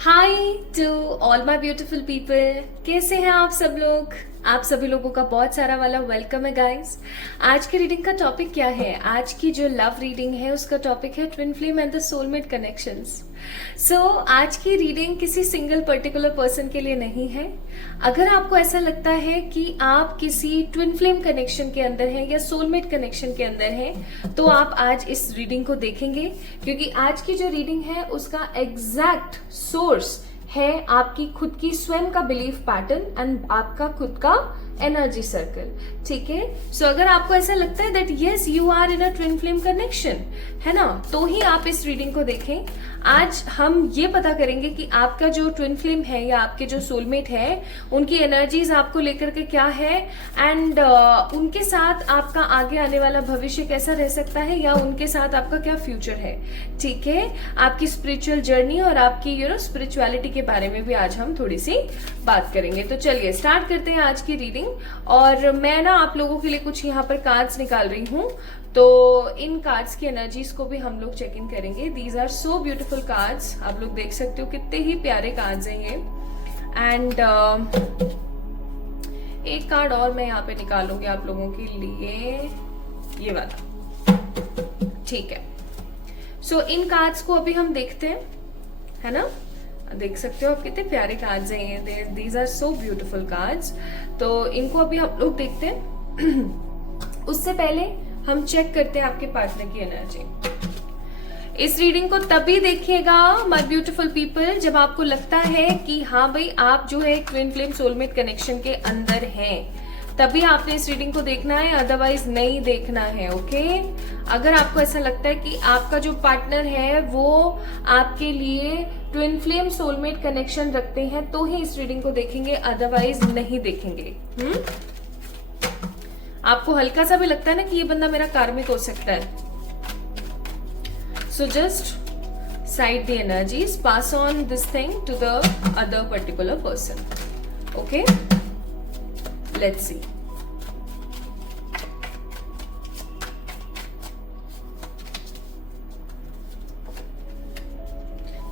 Hi to all my beautiful people. कैसे हैं आप सब लोग? आप सभी लोगों का बहुत सारा वाला वेलकम है गाइस। आज की रीडिंग का टॉपिक क्या है? आज की जो लव रीडिंग है उसका टॉपिक है twin flame and the soulmate connections. So आज की रीडिंग किसी सिंगल पर्टिकुलर पर्सन के लिए नहीं है। अगर आपको ऐसा लगता है कि आप किसी ट्विन फ्लेम कनेक्शन के अंदर हैं या सोलमेट कनेक्शन के अंदर हैं, तो आप आज इस रीडिंग को देखेंगे, क्योंकि आज की जो रीडिंग है उसका एग्जैक्ट सोर्स है आपकी खुद की स्वयं का बिलीफ पैटर्न एंड आपका खुद का एनर्जी सर्कल। ठीक है, सो अगर आपको ऐसा लगता है that yes you are in a twin flame connection, है ना, तो ही आप इस रीडिंग को देखें। आज हम ये पता करेंगे कि आपका जो ट्विन फ्लेम है या आपके जो सोलमेट है उनकी एनर्जीज आपको लेकर के क्या है एंड उनके साथ आपका आगे आने वाला भविष्य कैसा रह सकता है या उनके साथ आपका क्या फ्यूचर है। ठीक है, आपकी स्पिरिचुअल जर्नी और आपकी स्पिरिचुअलिटी के बारे में भी आज हम थोड़ी सी बात करेंगे। तो चलिए स्टार्ट करते हैं आज की रीडिंग। और मैं ना आप लोगों के लिए कुछ यहाँ पर कार्ड्स निकाल रही हूँ, तो इन कार्ड्स की एनर्जीज को भी हम लोग चेक इन करेंगे। These are so beautiful cards, आप लोग देख सकते हो कितने ही प्यारे कार्ड्स हैं ये। एंड एक कार्ड और मैं यहाँ पे निकालूंगी आप लोगों के लिए, ये वाला। ठीक है, सो इन कार्ड्स को अभी हम देखते हैं, है ना। देख सकते हो आप कितने प्यारे कार्ड्स हैं ये, these are so beautiful cards. तो इनको अभी हम लोग देखते हैं। उससे पहले हम चेक करते हैं आपके पार्टनर की एनर्जी। इस रीडिंग को तभी देखिएगा माय ब्यूटीफुल पीपल जब आपको लगता है कि हाँ भाई आप जो है ट्विन फ्लेम सोलमेट कनेक्शन के अंदर हैं, तभी आपने इस रीडिंग को देखना है, अदरवाइज नहीं देखना है। ओके, अगर आपको ऐसा लगता है कि आपका जो पार्टनर है वो आपके लिए ट्विन फ्लेम सोलमेट कनेक्शन रखते हैं तो ही इस रीडिंग को देखेंगे, अदरवाइज नहीं देखेंगे। आपको हल्का सा भी लगता है ना कि ये बंदा मेरा कार्मिक हो सकता है, so just side the energies, pass on this thing to the other particular person. Okay, let's see.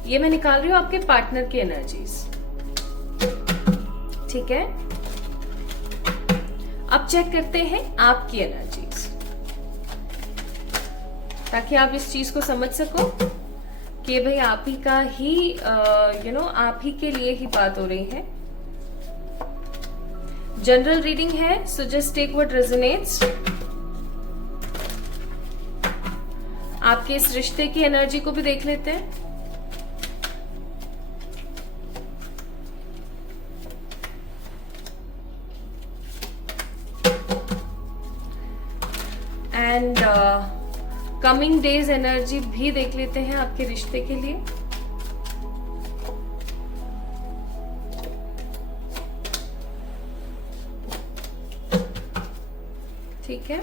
ये मैं निकाल रही हूं आपके पार्टनर की एनर्जीज। ठीक है, अब चेक करते हैं आपकी एनर्जीज, ताकि आप इस चीज को समझ सको कि भाई आप ही का ही आप ही के लिए ही बात हो रही है। जनरल रीडिंग है, so just take what resonates. आपके इस रिश्ते की एनर्जी को भी देख लेते हैं। एंड कमिंग डेज एनर्जी भी देख लेते हैं आपके रिश्ते के लिए। ठीक है,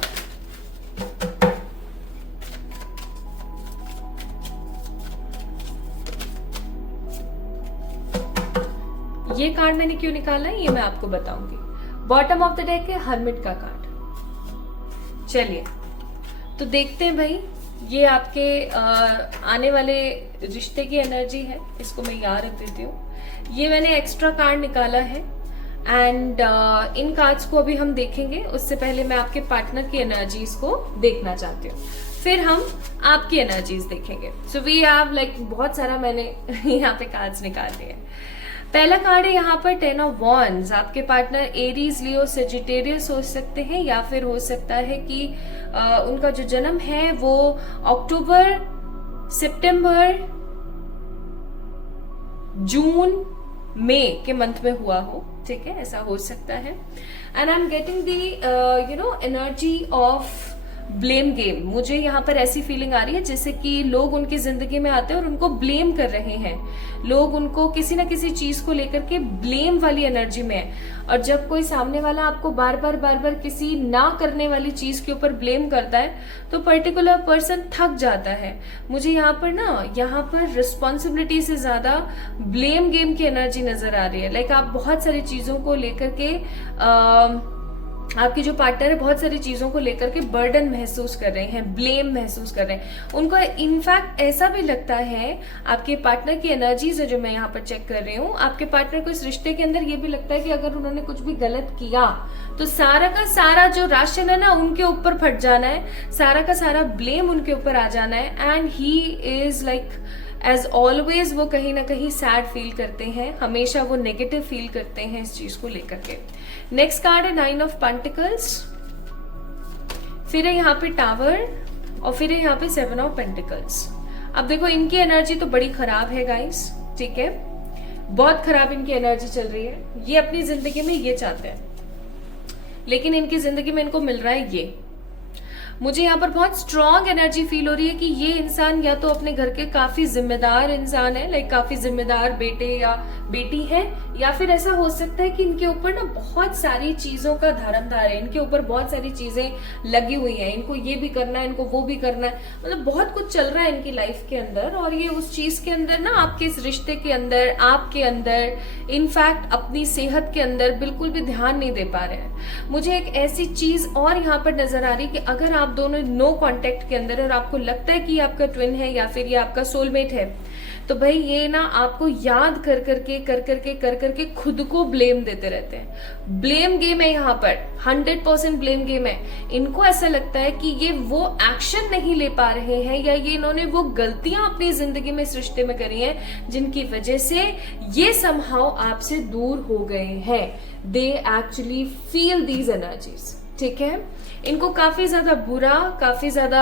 ये कार्ड मैंने क्यों निकाला है ये मैं आपको बताऊंगी। बॉटम ऑफ द डेक है हर्मिट का कार्ड। चलिए तो देखते हैं भाई, ये आपके आने वाले रिश्ते की एनर्जी है, इसको मैं यहाँ रख देती हूँ। ये मैंने एक्स्ट्रा कार्ड निकाला है एंड इन कार्ड्स को अभी हम देखेंगे। उससे पहले मैं आपके पार्टनर की एनर्जीज को देखना चाहती हूँ, फिर हम आपकी एनर्जीज देखेंगे। सो वी हैव लाइक बहुत सारा मैंने यहाँ पे कार्ड्स निकाल लिए। पहला कार्ड है यहाँ पर 10 ऑफ वॉन्ड्स। आपके पार्टनर एरीज, लियो, सेजिटेरियस हो सकते हैं या फिर हो सकता है कि उनका जो जन्म है वो अक्टूबर, सितंबर, जून, मई के मंथ में हुआ हो। ठीक है, ऐसा हो सकता है। And I am getting the energy of blame game. मुझे यहाँ पर ऐसी फीलिंग आ रही है जैसे कि लोग उनकी जिंदगी में आते हैं और उनको ब्लेम कर रहे हैं, लोग उनको किसी ना किसी चीज को लेकर के ब्लेम वाली एनर्जी में है। और जब कोई सामने वाला आपको बार बार किसी ना करने वाली चीज के ऊपर ब्लेम करता है तो पर्टिकुलर पर्सन थक जाता है। मुझे यहाँ पर रिस्पॉन्सिबिलिटी से ज्यादा ब्लेम गेम की एनर्जी नजर आ रही है। लाइक आप बहुत सारी चीजों को लेकर के आपकी जो पार्टनर है बहुत सारी चीजों को लेकर के बर्डन महसूस कर रहे हैं, ब्लेम महसूस कर रहे हैं। उनको इनफैक्ट ऐसा भी लगता है, आपके पार्टनर की एनर्जीज है जो मैं यहाँ पर चेक कर रही हूँ, आपके पार्टनर को इस रिश्ते के अंदर ये भी लगता है कि अगर उन्होंने कुछ भी गलत किया तो सारा का सारा जो राशन है ना उनके ऊपर फट जाना है, सारा का सारा ब्लेम उनके ऊपर आ जाना है। And he is like as always वो कहीं ना कहीं सैड फील करते हैं, हमेशा वो नेगेटिव फील करते हैं इस चीज को लेकर के। नेक्स्ट कार्ड है 9 ऑफ पेंटिकल्स, फिर है यहाँ पे टावर और फिर है यहाँ पे 7 ऑफ पेंटिकल्स। अब देखो इनकी एनर्जी तो बड़ी खराब है गाइस, ठीक है, बहुत खराब इनकी एनर्जी चल रही है। ये अपनी जिंदगी में ये चाहते हैं, लेकिन इनकी जिंदगी में इनको मिल रहा है ये। मुझे यहाँ पर बहुत स्ट्रॉन्ग एनर्जी फील हो रही है कि ये इंसान या तो अपने घर के काफी जिम्मेदार इंसान है, लाइक काफी जिम्मेदार बेटे या बेटी है, या फिर ऐसा हो सकता है कि इनके ऊपर ना बहुत सारी चीजों का धर्मधार है, इनके ऊपर बहुत सारी चीजें लगी हुई हैं, इनको ये भी करना है, इनको वो भी करना है, मतलब बहुत कुछ चल रहा है इनकी लाइफ के अंदर। और ये उस चीज के अंदर ना आपके इस रिश्ते के अंदर, आपके अंदर, इनफैक्ट अपनी सेहत के अंदर बिल्कुल भी ध्यान नहीं दे पा रहे हैं। मुझे एक ऐसी चीज और यहाँ पर नजर आ रही कि अगर आप दोनों नो कांटेक्ट के अंदर और आपको लगता है कि ये आपका ट्विन है या फिर ये आपका सोलमेट है, तो भाई ये ना आपको याद कर करके खुद को ब्लेम देते रहते हैं। ब्लेम गेम है यहाँ पर, 100% ब्लेम गेम है। इनको ऐसा लगता है कि ये वो एक्शन नहीं ले पा रहे हैं या ये इन्होंने वो गलतियां अपनी जिंदगी में इस रिश्ते में करी हैं जिनकी वजह से ये समहाउ आपसे दूर हो गए हैं। They actually feel these energies, ठीक है। इनको काफी ज्यादा बुरा, काफी ज्यादा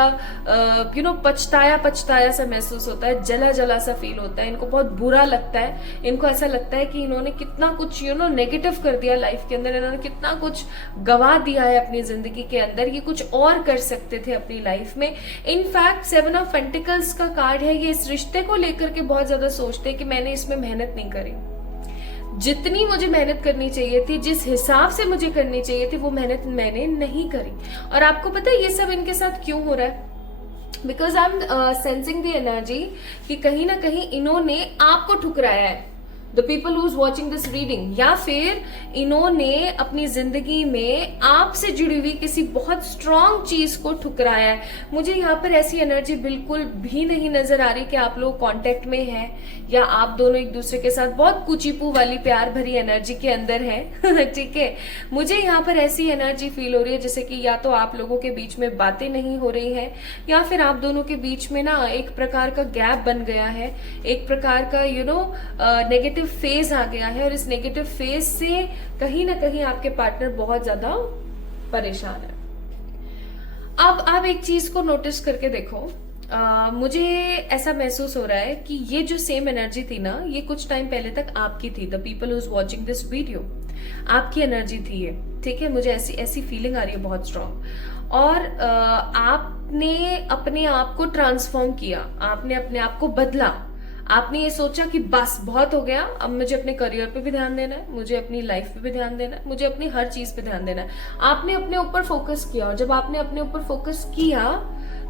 पछताया सा महसूस होता है, जला जला सा फील होता है, इनको बहुत बुरा लगता है। इनको ऐसा लगता है कि इन्होंने कितना कुछ नेगेटिव कर दिया लाइफ के अंदर, इन्होंने कितना कुछ गवा दिया है अपनी जिंदगी के अंदर, ये कुछ और कर सकते थे अपनी लाइफ में। इनफैक्ट 7 ऑफ पेंटिकल्स का कार्ड है, ये इस रिश्ते को लेकर के बहुत ज्यादा सोचते हैं कि मैंने इसमें मेहनत नहीं करी, जितनी मुझे मेहनत करनी चाहिए थी, जिस हिसाब से मुझे करनी चाहिए थी, वो मेहनत मैंने नहीं करी। और आपको पता है ये सब इनके साथ क्यों हो रहा है? Because I am sensing the energy कि कहीं ना कहीं इन्होंने आपको ठुकराया है, the people who is watching this reading, या फिर इन्होंने अपनी जिंदगी में आपसे जुड़ी हुई किसी बहुत स्ट्रॉन्ग चीज को ठुकराया है। मुझे यहाँ पर ऐसी एनर्जी बिल्कुल भी नहीं नजर आ रही कि आप लोग कांटेक्ट में हैं या आप दोनों एक दूसरे के साथ बहुत कुचीपू वाली प्यार भरी एनर्जी के अंदर हैं ठीक है। मुझे यहाँ पर ऐसी एनर्जी फील हो रही है जैसे कि या तो आप लोगों के बीच में बातें नहीं हो रही हैं या फिर आप दोनों के बीच में ना एक प्रकार का गैप बन गया है, एक प्रकार का नेगेटिव फेज आ गया है, और इस नेगेटिव फेज से कहीं ना कहीं आपके पार्टनर बहुत ज्यादा परेशान है। अब आप एक चीज को नोटिस करके देखो, मुझे ऐसा महसूस हो रहा है कि ये जो सेम एनर्जी थी ना, ये कुछ टाइम पहले तक आपकी थी। The people who is watching this video, आपकी एनर्जी थी ये, ठीक है। मुझे ऐसी फीलिंग आ रही है बहुत स्ट्रांग। और आपने अपने आप को ट्रांसफॉर्म किया, आपने अपने आप को बदला, आपने ये सोचा कि बस बहुत हो गया, अब मुझे अपने करियर पे भी ध्यान देना है, मुझे अपनी लाइफ पे भी ध्यान देना है, मुझे अपनी हर चीज पे ध्यान देना है। आपने अपने ऊपर फोकस किया, और जब आपने अपने ऊपर फोकस किया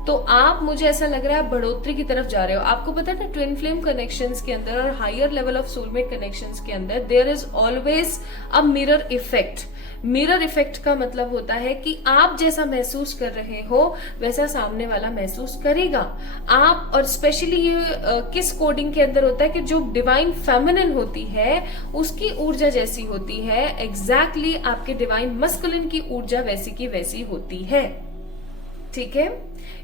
तो आप, मुझे ऐसा लग रहा है, आप बढ़ोतरी की तरफ जा रहे हो। आपको पता है ना, ट्विन फ्लेम कनेक्शंस के अंदर और higher level of soulmate connections के अंदर there is always a mirror effect. Mirror effect का मतलब होता है कि आप जैसा महसूस कर रहे हो वैसा सामने वाला महसूस करेगा। आप, और स्पेशली ये किस कोडिंग के अंदर होता है कि जो डिवाइन फेमिनिन होती है उसकी ऊर्जा जैसी होती है, एग्जैक्टली आपके डिवाइन मस्कुलिन की ऊर्जा वैसी की वैसी होती है, ठीक है।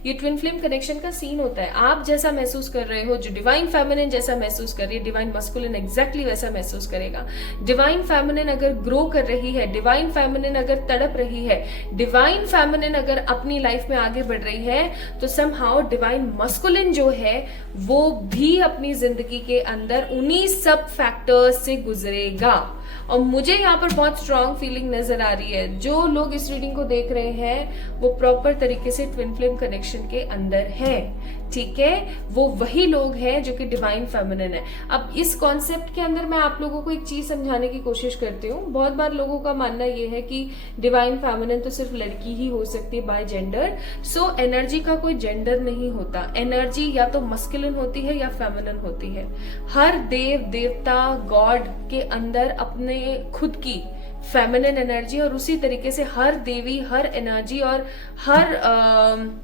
ये ट्विन फ्लेम कनेक्शन का सीन होता है। आप जैसा महसूस कर रहे हो, जो डिवाइन फेमिनिन जैसा महसूस कर रही है, डिवाइन मस्कुलिन एग्जैक्टली वैसा महसूस करेगा। डिवाइन फेमिनिन अगर ग्रो कर रही है, डिवाइन फेमिनिन अगर तड़प रही है, डिवाइन फेमिनिन अगर अपनी लाइफ में आगे बढ़ रही है, तो समहाउ डिवाइन मस्कुलिन जो है वो भी अपनी जिंदगी के अंदर उन्हीं सब फैक्टर्स से गुजरेगा। और मुझे यहाँ पर बहुत स्ट्रांग फीलिंग नजर आ रही है। जो लोग इस रीडिंग को देख रहे हैं वो प्रॉपर तरीके से ट्विन फ्लेम कनेक्शन के अंदर है, ठीक है। वो वही लोग हैं जो कि डिवाइन फेमिनिन है। अब इस कॉन्सेप्ट के अंदर मैं आप लोगों को एक चीज समझाने की कोशिश करती हूँ। बहुत बार लोगों का मानना ये है कि डिवाइन फेमिनिन तो सिर्फ लड़की ही हो सकती है बाय जेंडर। सो एनर्जी का कोई जेंडर नहीं होता। एनर्जी या तो मस्कुलिन होती है या फेमिनिन होती है। हर देव देवता गॉड के अंदर अपने खुद की फेमिनिन एनर्जी, और उसी तरीके से हर देवी, हर एनर्जी और हर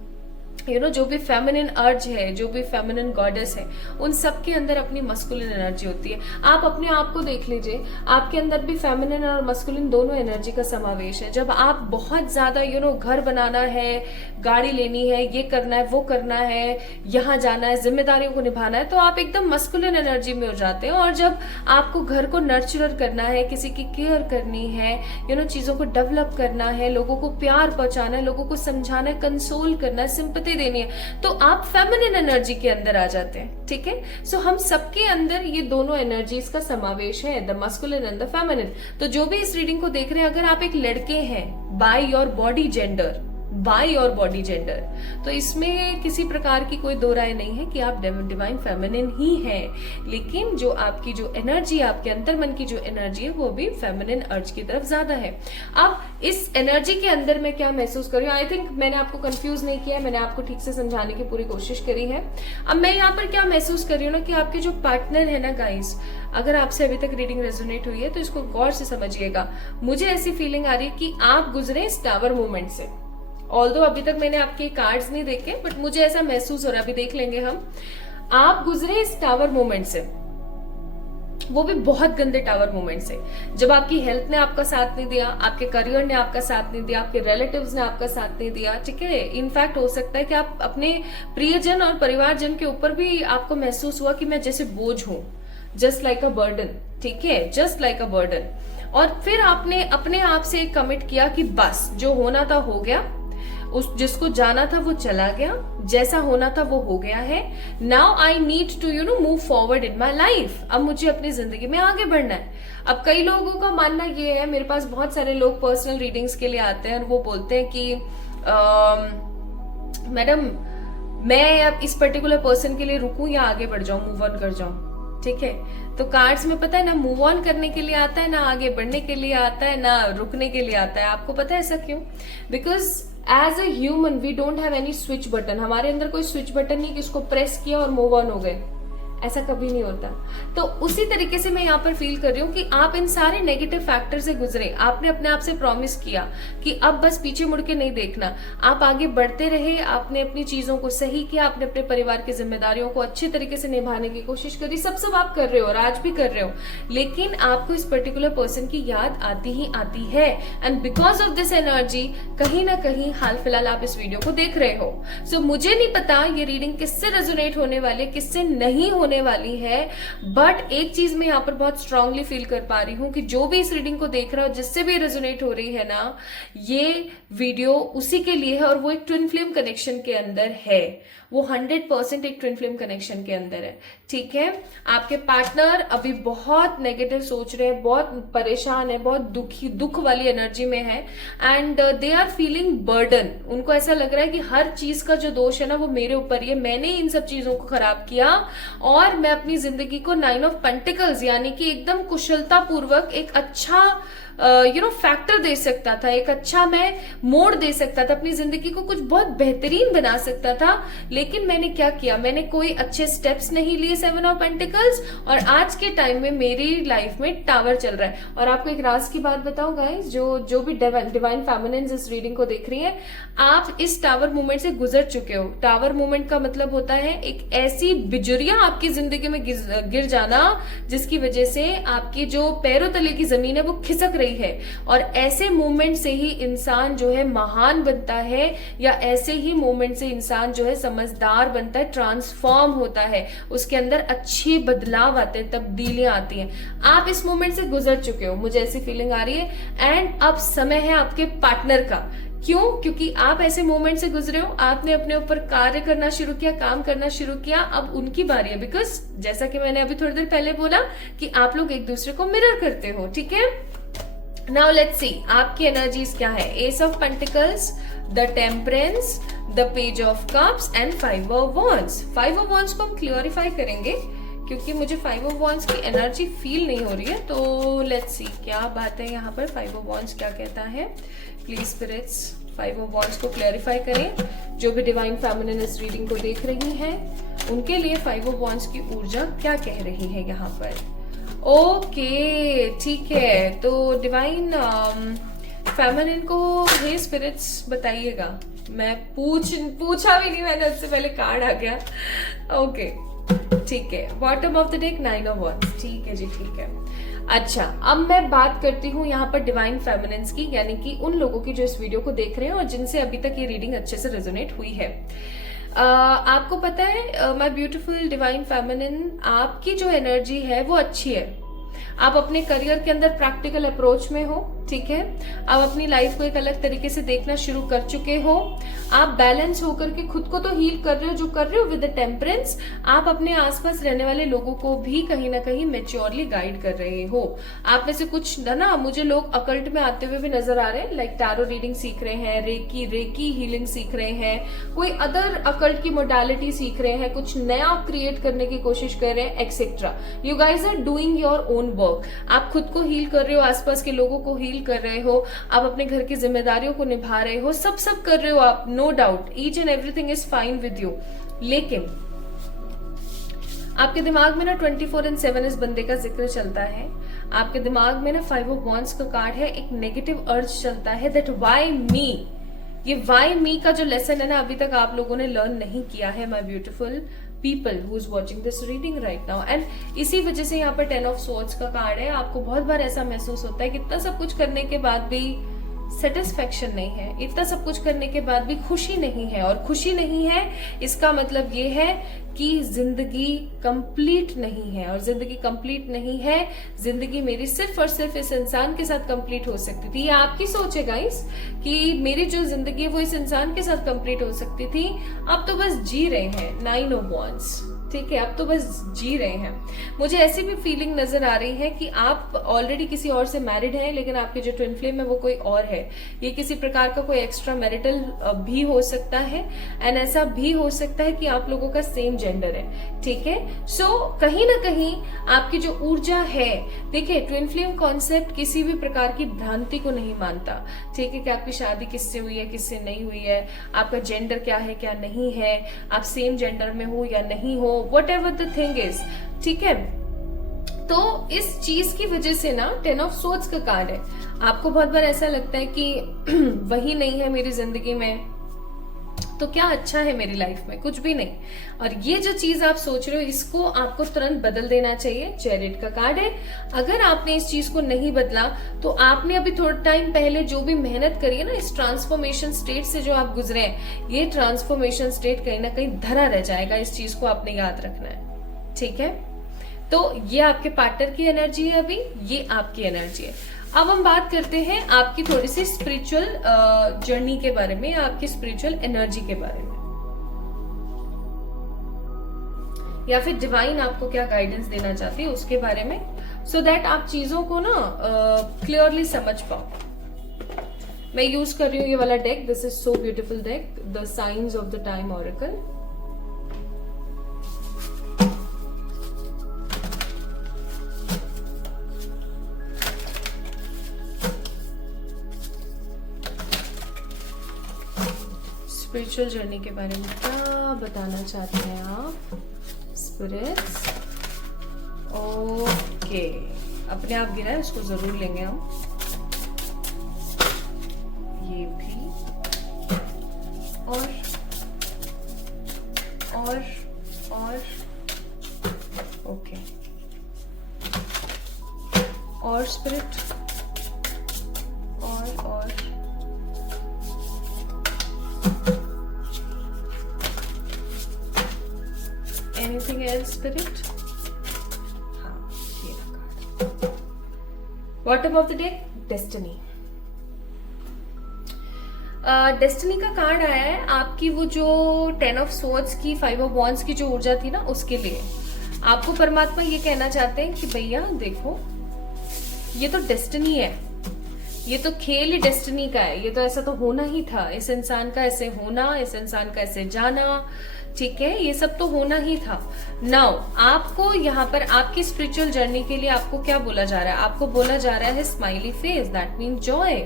जो भी फेमिनिन अर्ज है, जो भी फेमिनिन गॉडेस है, उन सब के अंदर अपनी मस्कुलिन एनर्जी होती है। आप अपने आप को देख लीजिए, आपके अंदर भी फेमिनिन और मस्कुलिन दोनों एनर्जी का समावेश है। जब आप बहुत ज्यादा घर बनाना है, गाड़ी लेनी है, ये करना है, वो करना है, यहाँ जाना है, जिम्मेदारियों को निभाना है, तो आप एकदम मस्कुलिन एनर्जी में हो जाते हैं। और जब आपको घर को नर्चर करना है, किसी की केयर करनी है, चीजों को डेवलप करना है, लोगों को प्यार पहुंचाना है, लोगों को समझाना है, कंसोल करना है, सिंपैथी देनी है, तो आप फेमिनिन एनर्जी के अंदर आ जाते हैं। ठीक है, सो हम सबके अंदर ये दोनों एनर्जीज का समावेश है, the masculine and the feminine. तो जो भी इस रीडिंग को देख रहे हैं, अगर आप एक लड़के हैं बाय योर बॉडी जेंडर, तो इसमें किसी प्रकार की कोई दो राय नहीं है कि आप डिवाइन फेमिनिन ही हैं, लेकिन जो आपकी जो एनर्जी, आपके अंतर्मन की जो एनर्जी है, वो भी फेमिनिन अर्ज की तरफ ज्यादा है। अब इस एनर्जी के अंदर मैं क्या महसूस कर रही हूँ, आई थिंक मैंने आपको कंफ्यूज नहीं किया है, मैंने आपको ठीक से समझाने की पूरी कोशिश करी है। अब मैं यहाँ पर क्या महसूस कर रही हूँ ना, कि आपके जो पार्टनर है ना गाइस, अगर आपसे अभी तक रीडिंग रेजोनेट हुई है तो इसको गौर से समझिएगा। मुझे ऐसी फीलिंग आ रही है कि आप गुजरे इस टावर मूवमेंट से। ऑल्दो अभी तक मैंने आपके कार्ड्स नहीं देखे, बट मुझे ऐसा महसूस हो रहा है, अभी देख लेंगे हम। आप गुजरे इस टावर मूवमेंट से, वो भी बहुत गंदे टावर मूवमेंट से, जब आपकी हेल्थ ने आपका साथ नहीं दिया, आपके करियर ने आपका साथ नहीं दिया, आपके रिलेटिव्स ने आपका साथ नहीं दिया। ठीक है, इनफैक्ट हो सकता है कि आप अपने प्रियजन और परिवारजन के ऊपर भी आपको महसूस हुआ कि मैं जैसे बोझ हूं, जस्ट लाइक अ बर्डन। ठीक है, जस्ट लाइक अ बर्डन। और फिर आपने अपने आप से कमिट किया कि बस जो होना था हो गया, उस जिसको जाना था वो चला गया, जैसा होना था वो हो गया है। Now I need to move forward in my life. अब मुझे अपनी जिंदगी में आगे बढ़ना है। अब कई लोगों का मानना ये है, मेरे पास बहुत सारे लोग पर्सनल रीडिंग्स के लिए आते हैं और वो बोलते हैं कि मैडम मैं अब इस पर्टिकुलर पर्सन के लिए रुकूं या आगे बढ़ जाऊं, मूव ऑन कर जाऊं। ठीक है, तो कार्ड्स में पता है ना, मूव ऑन करने के लिए आता है, ना आगे बढ़ने के लिए आता है, ना रुकने के लिए आता है। आपको पता है ऐसा क्यों? Because as a human we don't have any switch button. हमारे अंदर कोई स्विच बटन नहीं कि इसको प्रेस किया और मूव ऑन हो गए, ऐसा कभी नहीं होता। तो उसी तरीके से मैं यहाँ पर फील कर रही हूँ कि आप इन सारे नेगेटिव फैक्टर से गुजरे। आपने अपने आप से प्रॉमिस किया कि अब बस पीछे मुड़ के नहीं देखना, आप आगे बढ़ते रहे, आपने अपनी चीजों को सही किया, आपने अपने परिवार की जिम्मेदारियों को अच्छे तरीके से निभाने की कोशिश करी। सब आप कर रहे हो और आज भी कर रहे हो, लेकिन आपको इस पर्टिकुलर पर्सन की याद आती ही आती है। And because of this energy कहीं ना कहीं हाल फिलहाल आप इस वीडियो को देख रहे हो। सो मुझे नहीं पता ये रीडिंग किससे रेजोनेट होने वाली है, किससे नहीं होने वाली है, बट एक चीज मैं यहाँ पर बहुत स्ट्रांगली फील कर पा रही हूँ कि जो भी इस रीडिंग को देख रहा हो, जिससे भी रेजोनेट हो रही है ना, ये वीडियो उसी के लिए है और वो एक ट्विन फ्लेम कनेक्शन के अंदर है। वो 100% एक ट्विन फ्लेम कनेक्शन के अंदर है। ठीक है, आपके पार्टनर अभी बहुत नेगेटिव सोच रहे हैं, बहुत परेशान है, बहुत दुख वाली एनर्जी में है and they are feeling burden. उनको ऐसा लग रहा है कि हर चीज का जो दोष है ना वो मेरे ऊपर ही है, मैंने इन सब चीजों को खराब किया और मैं अपनी जिंदगी को 9 ऑफ पेंटिकल्स यानी कि एकदम कुशलता पूर्वक एक अच्छा फैक्टर दे सकता था, एक अच्छा मैं मोड़ दे सकता था, अपनी जिंदगी को कुछ बहुत बेहतरीन बना सकता था। लेकिन मैंने क्या किया, मैंने कोई अच्छे स्टेप्स नहीं लिए 7 ऑफ पेंटिकल्स, और आज के टाइम में मेरी लाइफ में टावर चल रहा है। और आपको एक राज की बात बताऊं गाइस, जो भी डिवाइन फेमिनिन्स इस रीडिंग को देख रही हैं, आप इस टावर मूवमेंट से गुजर चुके हो। टावर मूवमेंट का मतलब होता है एक ऐसी बिजुरिया आपकी जिंदगी में गिर जाना जिसकी वजह से आपकी जो पैरों तले की जमीन है वो खिसक रही है। और ऐसे मूवमेंट से ही इंसान जो है महान बनता है, या ऐसे ही मूवमेंट से इंसान जो है समझदार बनता है, ट्रांसफॉर्म होता है, उसके अंदर अच्छी बदलाव आते हैं, तब्दीलियां आती हैं। आप इस मूवमेंट से गुजर चुके हो, मुझे ऐसी फीलिंग आ रही है। एंड अब समय है आपके पार्टनर का। क्यों? क्योंकि आप ऐसे मोमेंट से गुजरे हो, आपने अपने ऊपर कार्य करना शुरू किया, काम करना शुरू किया, अब उनकी बारी है। बिकॉज जैसा कि मैंने अभी थोड़ी देर पहले बोला कि आप लोग एक दूसरे को मिरर करते हो। ठीक है, नाउ लेट्स सी आपकी एनर्जीज क्या है। S of pentacles, the temperance, the page of cups and 5 of wands. 5 of wands को हम क्लियरिफाई करेंगे क्योंकि मुझे 5 ऑफ वॉन्ड्स की एनर्जी फील नहीं हो रही है। तो लेट्स सी क्या बात है यहाँ पर, 5 ऑफ वॉन्ड्स क्या कहता है। प्लीज स्पिरिट्स 5 ऑफ वॉन्ड्स को क्लैरिफाई करें। जो भी डिवाइन फेमिनिन इस रीडिंग को देख रही हैं उनके लिए 5 ऑफ वॉन्ड्स की ऊर्जा क्या कह रही है यहाँ पर। ओके ठीक है, तो डिवाइन फेमिनिन को हे स्पिरिट्स बताइएगा। मैं पूछा भी नहीं मैंने, उससे पहले कार्ड आ गया। ओके ठीक है, bottom of the deck 9 of wands. ठीक है जी, ठीक है। अच्छा, अब मैं बात करती हूँ यहाँ पर डिवाइन फेमिनिन्स की, यानी कि उन लोगों की जो इस वीडियो को देख रहे हैं और जिनसे अभी तक ये रीडिंग अच्छे से रेजोनेट हुई है। आपको पता है माय ब्यूटीफुल डिवाइन फेमिनिन, आपकी जो एनर्जी है वो अच्छी है। आप अपने करियर के अंदर प्रैक्टिकल अप्रोच में हो, ठीक है। आप अपनी लाइफ को एक अलग तरीके से देखना शुरू कर चुके हो। आप बैलेंस होकर के खुद को तो हील कर रहे हो, जो कर रहे हो विद टेम्परेंस। आप अपने आसपास रहने वाले लोगों को भी कहीं ना कहीं मेच्योरली गाइड कर रहे हो। आप में से कुछ ना मुझे लोग अकल्ट में आते हुए भी नजर आ रहे हैं, लाइक टैरो रीडिंग सीख रहे हैं, रेकी हीलिंग सीख रहे हैं, कोई अदर अकल्ट की मोडालिटी सीख रहे हैं, कुछ नया क्रिएट करने की कोशिश कर रहे हैं, etcetera. You guys are doing your own work. आप खुद को हील कर रहे हो, आसपास के लोगों को हील कर रहे हो, आप अपने घर की जिम्मेदारियों को निभा रहे हो, सब कर रहे हो आप, no doubt, each and everything is fine with you. लेकिन आपके दिमाग में ना 24/7 इस बंदे का जिक्र चलता है। आपके दिमाग में ना 5 ऑफ वांड्स का कार्ड है, एक नेगेटिव अर्ज चलता है दैट व्हाई मी। ये व्हाई मी का जो लेसन है ना, अभी तक आप लोगों ने लर्न नहीं किया है, my beautiful people who is watching this reading right now. And इसी वजह से यहाँ पर 10 ऑफ स्वॉर्ड्स का कार्ड है। आपको बहुत बार ऐसा महसूस होता है कि इतना सब कुछ करने के बाद भी सेटिस्फेक्शन नहीं है, इतना सब कुछ करने के बाद भी खुशी नहीं है। और खुशी नहीं है इसका मतलब ये है कि जिंदगी कंप्लीट नहीं है। और जिंदगी कंप्लीट नहीं है, जिंदगी मेरी सिर्फ और सिर्फ इस इंसान के साथ कंप्लीट हो सकती थी। ये आपकी सोच है गाइस कि मेरी जो जिंदगी है वो इस इंसान के साथ कंप्लीट हो सकती थी। अब तो बस जी रहे हैं, 9 ऑफ वांड्स, ठीक है। अब तो बस जी रहे हैं। मुझे ऐसी भी फीलिंग नजर आ रही है कि आप ऑलरेडी किसी और से मैरिड हैं, लेकिन आपके जो ट्विन फ्लेम है वो कोई और है। ये किसी प्रकार का कोई एक्स्ट्रा मैरिटल भी हो सकता है, एंड ऐसा भी हो सकता है कि आप लोगों का सेम जेंडर है, ठीक है। सो कहीं ना कहीं आपकी जो ऊर्जा है, देखिए ट्विन फ्लेम कॉन्सेप्ट किसी भी प्रकार की भ्रांति को नहीं मानता, ठीक है, कि आपकी शादी किससे हुई है किससे नहीं हुई है, आपका जेंडर क्या है क्या नहीं है, आप सेम जेंडर में हो या नहीं हो, whatever the thing is, ठीक है। तो इस चीज की वजह से ना 10 ऑफ स्वॉर्ड्स का कार्ड है। आपको बहुत बार ऐसा लगता है कि वही नहीं है मेरी जिंदगी में, तो क्या अच्छा है मेरी लाइफ में, कुछ भी नहीं। और ये जो चीज आप सोच रहे हो इसको आपको तुरंत बदल देना चाहिए। चैरियट का कार्ड है। अगर आपने इस चीज को नहीं बदला तो आपने अभी थोड़ा टाइम पहले जो भी मेहनत करी है ना, इस ट्रांसफॉर्मेशन स्टेट से जो आप गुजरे हैं, ये ट्रांसफॉर्मेशन स्टेट कहीं ना कहीं धरा रह जाएगा। इस चीज को आपने याद रखना है, ठीक है। तो ये आपके पार्टनर की एनर्जी है, अभी ये आपकी एनर्जी है। अब हम बात करते हैं आपकी थोड़ी सी स्पिरिचुअल जर्नी के बारे में, आपकी स्पिरिचुअल एनर्जी के बारे में, या फिर डिवाइन आपको क्या गाइडेंस देना चाहती है उसके बारे में, सो दैट आप चीजों को ना क्लियरली समझ पाओ। मैं यूज कर रही हूँ ये वाला deck, this is so beautiful deck, the science of the time oracle. Spiritual journey के बारे में क्या बताना चाहते हैं आप स्पिरिट्स? ओके, अपने आप गिरा है, उसको जरूर लेंगे हम। ये भी और ओके, और स्पिरिट और एनीथिंग एल्स स्पिरिट? हाँ, ये रखा। Bottom of the day destiny. Destiny का कार्ड आया है आपकी वो जो 10 ऑफ स्वॉर्ड्स की 5 ऑफ वॉन्ड्स की जो ऊर्जा थी ना, उसके लिए आपको परमात्मा ये कहना चाहते हैं कि भैया देखो, ये तो डेस्टिनी है, ये तो खेल ही डेस्टिनी का है, ये तो ऐसा तो होना ही था, इस इंसान का ऐसे होना, इस इंसान का ऐसे जाना, ठीक है, ये सब तो होना ही था। नाउ आपको यहाँ पर आपकी स्पिरिचुअल जर्नी के लिए आपको क्या बोला जा रहा है? आपको बोला जा रहा है smiley face, that mean Joy.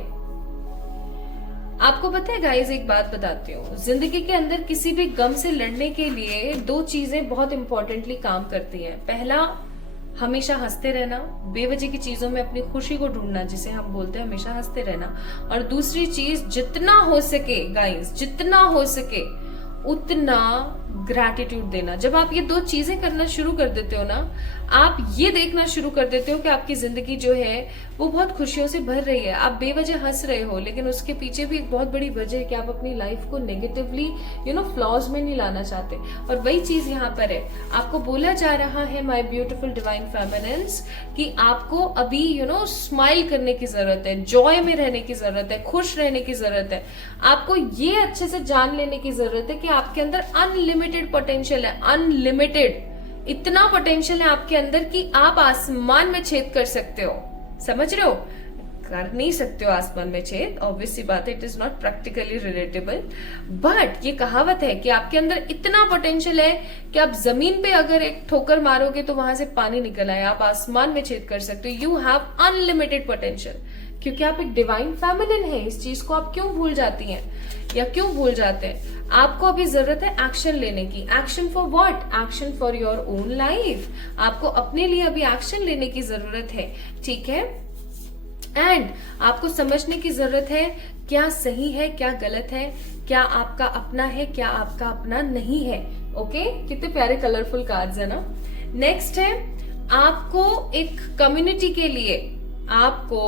आपको पता है गाइज, एक बात बताती हूँ, जिंदगी के अंदर किसी भी गम से लड़ने के लिए 2 चीजें बहुत इंपॉर्टेंटली काम करती हैं। पहला, हमेशा हंसते रहना, बेवजह की चीजों में अपनी खुशी को ढूंढना, जिसे हम बोलते हैं हमेशा हंसते रहना। और दूसरी चीज, जितना हो सके गाइस, जितना हो सके उतना ग्रैटिट्यूड देना। जब आप ये दो चीजें करना शुरू कर देते हो ना, आप ये देखना शुरू कर देते हो कि आपकी जिंदगी जो है वो बहुत खुशियों से भर रही है। आप बेवजह हंस रहे हो, लेकिन उसके पीछे भी एक बहुत बड़ी वजह है कि आप अपनी लाइफ को नेगेटिवली फ्लॉज में नहीं लाना चाहते। और वही चीज यहाँ पर है, आपको बोला जा रहा है माय ब्यूटीफुल डिवाइन फेमिनिन्स कि आपको अभी स्माइल करने की जरूरत है, जॉय में रहने की जरूरत है, खुश रहने की जरूरत है। आपको ये अच्छे से जान लेने की जरूरत है कि आपके अंदर अनलिमिटेड पोटेंशियल है, अनलिमिटेड। इतना पोटेंशियल है आपके अंदर कि आप आसमान में छेद कर सकते हो। समझ रहे हो? कर नहीं सकते हो आसमान में छेद, ऑब्वियस सी बात है, it is not practically relatable, but ये कहावत है कि आपके अंदर इतना पोटेंशियल है कि आप जमीन पे अगर एक ठोकर मारोगे तो वहां से पानी निकल आए, आप आसमान में छेद कर सकते हो। यू हैव अनलिमिटेड पोटेंशियल, क्योंकि आप एक डिवाइन फेमिनिन है। इस चीज को आप क्यों भूल जाती हैं या क्यों भूल जाते हैं? आपको अभी जरूरत है एक्शन लेने की। Action for what? Action for your own life. आपको अपने लिए अभी एक्शन लेने की जरूरत है, ठीक है? एंड आपको समझने की जरूरत है क्या सही है, क्या गलत है, क्या आपका अपना है, क्या आपका अपना नहीं है। ओके, कितने प्यारे कलरफुल कार्ड्स है ना। नेक्स्ट है, आपको एक कम्युनिटी के लिए, आपको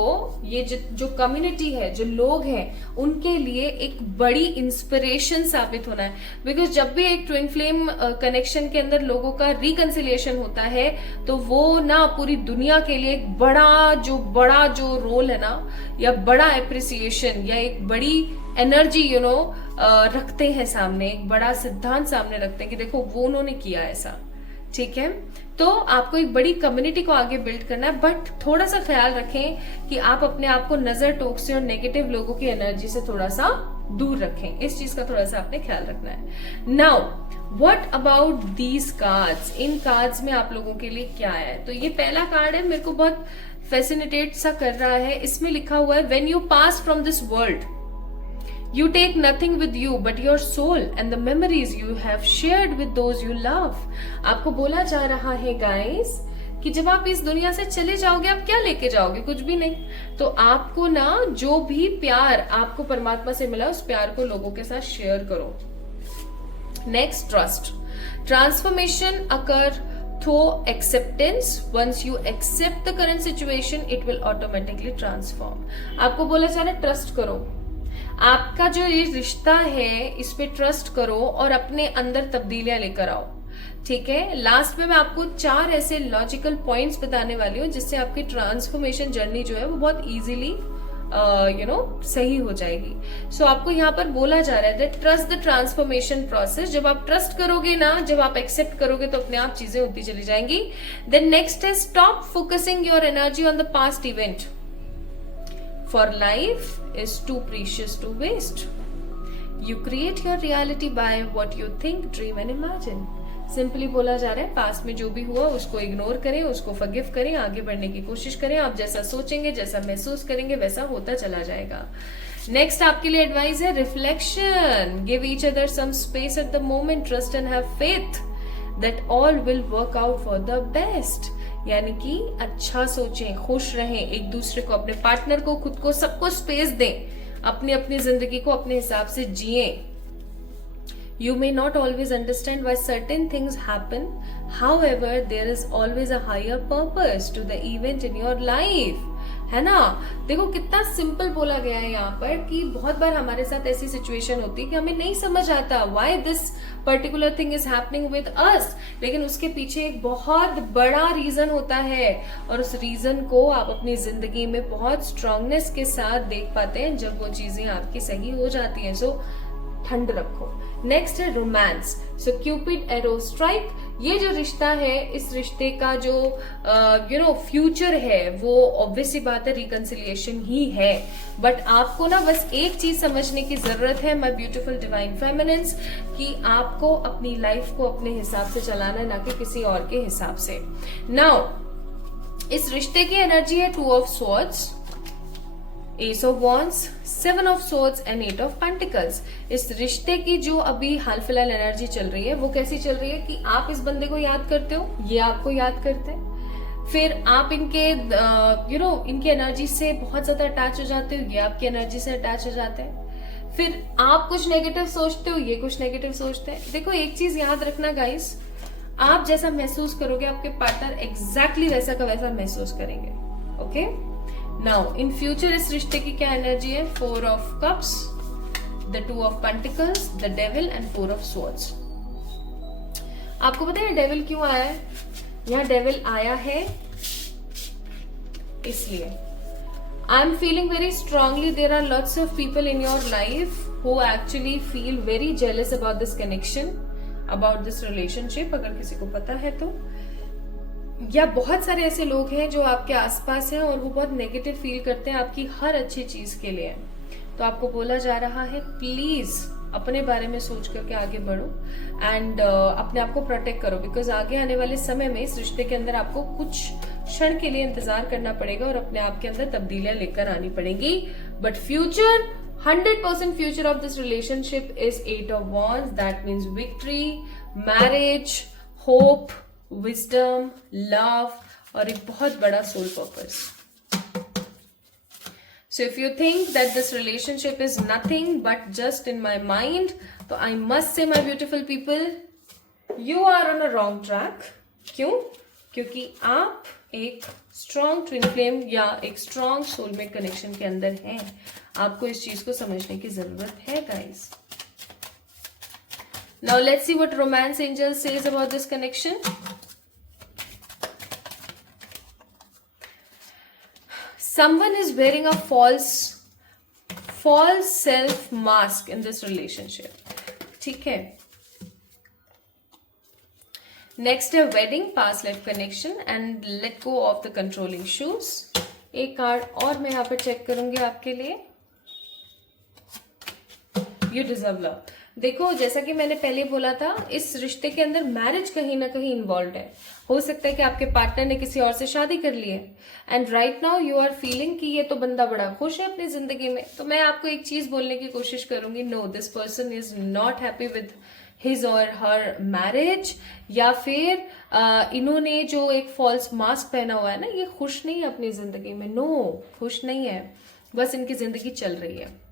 ये जो कम्युनिटी है, जो लोग हैं, उनके लिए एक बड़ी इंस्पिरेशन साबित होना है। बिकॉज जब भी एक ट्विन फ्लेम कनेक्शन के अंदर लोगों का रिकंसिलिएशन होता है तो वो ना पूरी दुनिया के लिए एक बड़ा जो रोल है ना, या बड़ा एप्रिसिएशन या एक बड़ी एनर्जी रखते हैं सामने, एक बड़ा सिद्धांत सामने रखते हैं कि देखो वो उन्होंने किया ऐसा, ठीक है? तो आपको एक बड़ी कम्युनिटी को आगे बिल्ड करना है, बट थोड़ा सा ख्याल रखें कि आप अपने आप को नजर टोक से और नेगेटिव लोगों की एनर्जी से थोड़ा सा दूर रखें। इस चीज का थोड़ा सा आपने ख्याल रखना है। Now what about these cards? In cards में आप लोगों के लिए क्या है? तो ये पहला कार्ड है, मेरे को बहुत फैसिनेटेट सा कर रहा है। इसमें लिखा हुआ है, when you pass from this world you take nothing with you but your soul and the memories you have shared with those you love। आपको बोला जा रहा है गाइस कि जब आप इस दुनिया से चले जाओगे, आप क्या लेके जाओगे? कुछ भी नहीं। तो आपको ना जो भी प्यार आपको परमात्मा से मिला, उस प्यार को लोगों के साथ शेयर करो। Next, trust. Transformation occur through acceptance। once you accept the current situation it will automatically transform। आपको बोला जा रहा है ट्रस्ट करो, आपका जो ये रिश्ता है इस पे ट्रस्ट करो और अपने अंदर तब्दीलियां लेकर आओ, ठीक है? लास्ट में मैं आपको 4 ऐसे लॉजिकल पॉइंट्स बताने वाली हूँ जिससे आपकी ट्रांसफॉर्मेशन जर्नी जो है वो बहुत इजीली सही हो जाएगी। सो आपको यहाँ पर बोला जा रहा है ट्रस्ट द ट्रांसफॉर्मेशन प्रोसेस। जब आप ट्रस्ट करोगे ना, जब आप एक्सेप्ट करोगे तो अपने आप चीजें होती चली जाएंगी। देन नेक्स्ट है, stop focusing your energy on the past event, for life is too precious to waste। you create your reality by what you think, dream and imagine। Simply बोला जा रहा है, पास्ट में जो भी हुआ उसको इग्नोर करें, उसको फॉरगिव करें, आगे बढ़ने की कोशिश करें। आप जैसा सोचेंगे, जैसा महसूस करेंगे, वैसा होता चला जाएगा। नेक्स्ट आपके लिए एडवाइस है, reflection. Give each other some space at the moment, trust and have faith that all will work out for the best. यानी कि अच्छा सोचें, खुश रहें, एक दूसरे को, अपने पार्टनर को, खुद को, सबको स्पेस दें, अपनी अपनी जिंदगी को अपने हिसाब से जिए। You may not always understand why certain things happen, however there is always a higher purpose to the event in your life। है ना? देखो कितना सिंपल बोला गया है यहाँ पर कि बहुत बार हमारे साथ ऐसी सिचुएशन होती है कि हमें नहीं समझ आता why this particular thing is happening with us, लेकिन उसके पीछे एक बहुत बड़ा रीजन होता है और उस रीजन को आप अपनी जिंदगी में बहुत स्ट्रांगनेस के साथ देख पाते हैं जब वो चीजें आपकी सही हो जाती हैं। सो ठंड रखो। नेक्स्ट है रोमांस। सो क्यूपिड एरो स्ट्राइक। ये जो रिश्ता है, इस रिश्ते का जो फ्यूचर है वो ऑब्वियस सी बात है रिकंसिलिएशन ही है। बट आपको ना बस एक चीज समझने की जरूरत है माय ब्यूटीफुल डिवाइन फेमिनिन्स, कि आपको अपनी लाइफ को अपने हिसाब से चलाना है, ना कि किसी और के हिसाब से। नाउ इस रिश्ते की एनर्जी है 2 of swords, S of wands, 7 of swords and 8 of pentacles. इस रिश्ते की जो अभी हाल फिलहाल एनर्जी चल रही है वो कैसी चल रही है कि आप इस बंदे को याद करते हो, ये आपको याद करते हैं, फिर आप इनके इनकी एनर्जी से बहुत ज्यादा अटैच हो जाते हो, ये आपकी एनर्जी से अटैच हो जाते हैं। फिर आप कुछ नेगेटिव सोचते हो, ये कुछ नेगेटिव सोचते हैं। देखो एक चीज याद रखना गाइस, आप जैसा महसूस करोगे आपके पार्टनर एग्जैक्टली वैसा का वैसा महसूस करेंगे। ओके, नाउ इन फ्यूचर इस रिश्ते की क्या एनर्जी है? 4 of cups, the 2 of pentacles, the devil and 4 of swords. आपको पता है डेविल क्यों आया है? यहाँ डेविल आया है इसलिए I am feeling very strongly there are lots of people in your life who actually feel very jealous about this connection, about this relationship, अगर किसी को पता है तो। या बहुत सारे ऐसे लोग हैं जो आपके आसपास हैं और वो बहुत नेगेटिव फील करते हैं आपकी हर अच्छी चीज के लिए। तो आपको बोला जा रहा है प्लीज अपने बारे में सोच करके आगे बढ़ो एंड अपने आप को प्रोटेक्ट करो, बिकॉज आगे आने वाले समय में इस रिश्ते के अंदर आपको कुछ क्षण के लिए इंतजार करना पड़ेगा और अपने आप के अंदर तब्दीलियां लेकर आनी पड़ेंगी। But future 100% future of this relationship is 8 of wands, that means victory, marriage, hope, wisdom, love और एक बहुत बड़ा soul purpose. So if you think that this relationship is nothing but just in my mind, तो I must say my beautiful people, you are on a wrong track. क्यों? क्योंकि आप एक strong twin flame या एक strong soulmate connection के अंदर हैं। आपको इस चीज को समझने की जरूरत है guys. Now let's see what romance angel says about this connection. Someone is wearing a false self mask in this relationship. ठीक है। नेक्स्ट है wedding, past life connection and let go of the controlling issues. एक card और मैं यहाँ पे check करूंगी आपके लिए। You deserve love. देखो जैसा कि मैंने पहले बोला था, इस रिश्ते के अंदर मैरिज कहीं ना कहीं इन्वॉल्व है। हो सकता है कि आपके पार्टनर ने किसी और से शादी कर ली है and right now you are feeling कि ये तो बंदा बड़ा खुश है अपनी जिंदगी में। तो मैं आपको एक चीज बोलने की कोशिश करूंगी, no, this person is not happy with his or her marriage, या फिर इन्होंने जो एक फॉल्स मास्क पहना हुआ है ना, ये खुश नहीं है अपनी जिंदगी में। नो, खुश नहीं है, बस इनकी जिंदगी चल रही है।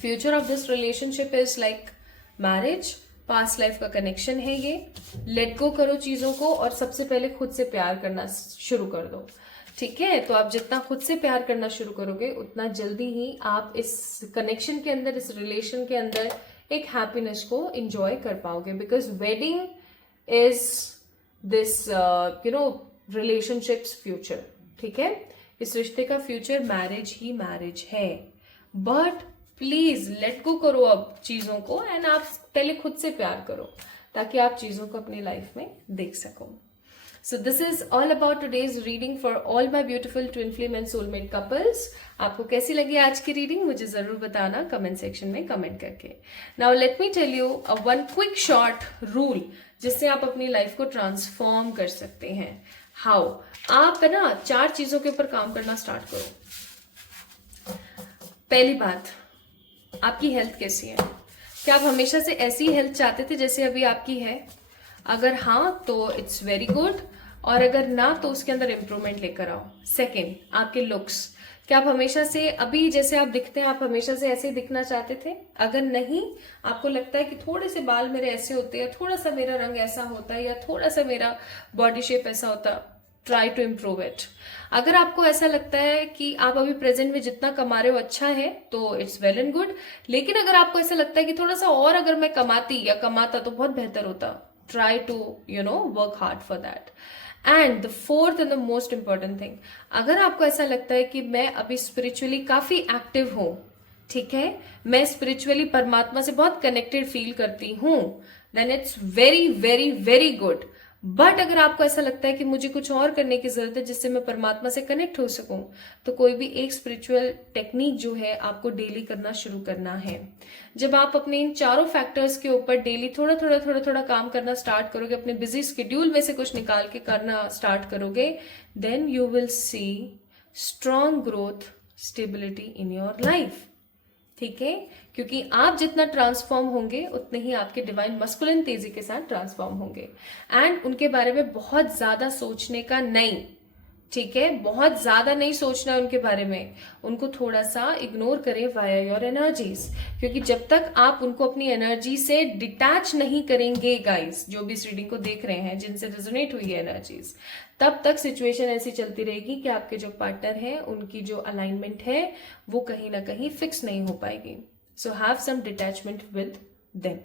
Future of this relationship is like marriage, past life का कनेक्शन है ये। लेट गो करो चीजों को और सबसे पहले खुद से प्यार करना शुरू कर दो। ठीक है, तो आप जितना खुद से प्यार करना शुरू करोगे उतना जल्दी ही आप इस कनेक्शन के अंदर, इस रिलेशन के अंदर एक हैप्पीनेस को एंजॉय कर पाओगे। Because wedding is this relationships future. ठीक है, इस रिश्ते का फ्यूचर मैरिज ही मैरिज है। बट प्लीज लेट गो करो अब चीजों को एंड आप पहले खुद से प्यार करो ताकि आप चीजों को अपनी लाइफ में देख सको। So this is all about today's reading for all my beautiful twin flame and soulmate couples. आपको कैसी लगी आज की रीडिंग मुझे जरूर बताना कमेंट सेक्शन में कमेंट करके। Now let me tell you one quick short rule जिससे आप अपनी लाइफ को ट्रांसफॉर्म कर सकते हैं। हाउ? आप ना 4 चीजों के ऊपर काम करना स्टार्ट करो। पहली बात, आपकी हेल्थ कैसी है? क्या आप हमेशा से ऐसी हेल्थ चाहते थे जैसे अभी आपकी है? अगर हाँ तो इट्स वेरी गुड, और अगर ना तो उसके अंदर इंप्रूवमेंट लेकर आओ। सेकंड, आपके लुक्स, क्या आप हमेशा से अभी जैसे आप दिखते हैं आप हमेशा से ऐसे दिखना चाहते थे? अगर नहीं, आपको लगता है कि थोड़े से बाल मेरे ऐसे होते हैं, थोड़ा सा मेरा रंग ऐसा होता है, या थोड़ा सा मेरा बॉडी शेप ऐसा होता, ट्राई टू इम्प्रूव इट। अगर आपको ऐसा लगता है कि आप अभी प्रेजेंट में जितना कमा रहे हो अच्छा है तो इट्स वेल एंड गुड, लेकिन अगर आपको ऐसा लगता है कि थोड़ा सा और अगर मैं कमाती या कमाता तो बहुत बेहतर होता, try to work hard for that. And the fourth and the most important thing, अगर आपको ऐसा लगता है कि मैं अभी स्पिरिचुअली काफी एक्टिव हूं, ठीक है, मैं स्पिरिचुअली परमात्मा से बहुत कनेक्टेड फील करती हूं, then it's very very very good. But अगर आपको ऐसा लगता है कि मुझे कुछ और करने की जरूरत है जिससे मैं परमात्मा से कनेक्ट हो सकूं, तो कोई भी एक स्पिरिचुअल टेक्निक जो है आपको डेली करना शुरू करना है। जब आप अपने इन चारों फैक्टर्स के ऊपर डेली थोड़ा थोड़ा काम करना स्टार्ट करोगे, अपने बिजी स्केड्यूल में से कुछ निकाल के करना स्टार्ट करोगे, then you will see strong growth, stability in your life. ठीक है, क्योंकि आप जितना ट्रांसफॉर्म होंगे उतने ही आपके डिवाइन मस्कुलिन तेजी के साथ ट्रांसफॉर्म होंगे। एंड उनके बारे में बहुत ज्यादा सोचने का नहीं, ठीक है, बहुत ज्यादा नहीं सोचना है उनके बारे में, उनको थोड़ा सा इग्नोर करें वाया योर एनर्जीज, क्योंकि जब तक आप उनको अपनी एनर्जी से डिटैच नहीं करेंगे गाइस, जो भी इस रीडिंग को देख रहे हैं जिनसे रेजोनेट हुई है एनर्जीज, तब तक सिचुएशन ऐसी चलती रहेगी कि आपके जो पार्टनर हैं उनकी जो अलाइनमेंट है वो कहीं ना कहीं फिक्स नहीं हो पाएगी। So have some detachment with them.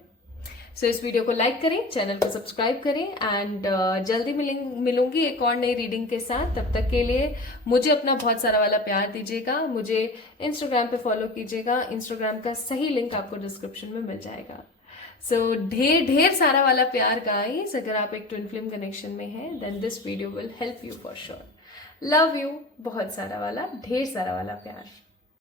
So इस वीडियो को लाइक करें, चैनल को सब्सक्राइब करें एंड जल्दी मिलूंगी एक और नई रीडिंग के साथ। तब तक के लिए मुझे अपना बहुत सारा वाला प्यार दीजिएगा, मुझे इंस्टाग्राम पे फॉलो कीजिएगा, इंस्टाग्राम का सही लिंक आपको डिस्क्रिप्शन में मिल जाएगा। सो ढेर ढेर सारा वाला प्यार गाइस। अगर आप एक ट्विन फ्लेम कनेक्शन में हैं then this video will help you for sure. Love you, बहुत सारा वाला, ढेर सारा वाला प्यार।